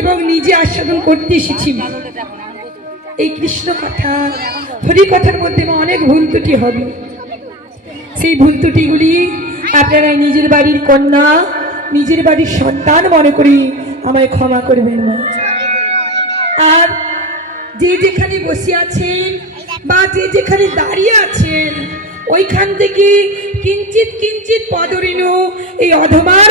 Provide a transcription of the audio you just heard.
এবং নিজে আস্বাদন করতে এসেছি। এই কৃষ্ণ কথা হরি কথার মধ্যে অনেক ভুল ত্রুটি হবে, সেই ভুল ত্রুটিগুলি আপনারা নিজের বাড়ির কন্যা নিজের বাড়ির সন্তান মনে করি আমায় ক্ষমা করবেন না। আর যে যেখানে বসে আছেন বা যে যেখানে দাঁড়িয়ে আছেন ওইখান থেকে কিঞ্চিত কিঞ্চিত পদরেণু এই অধমার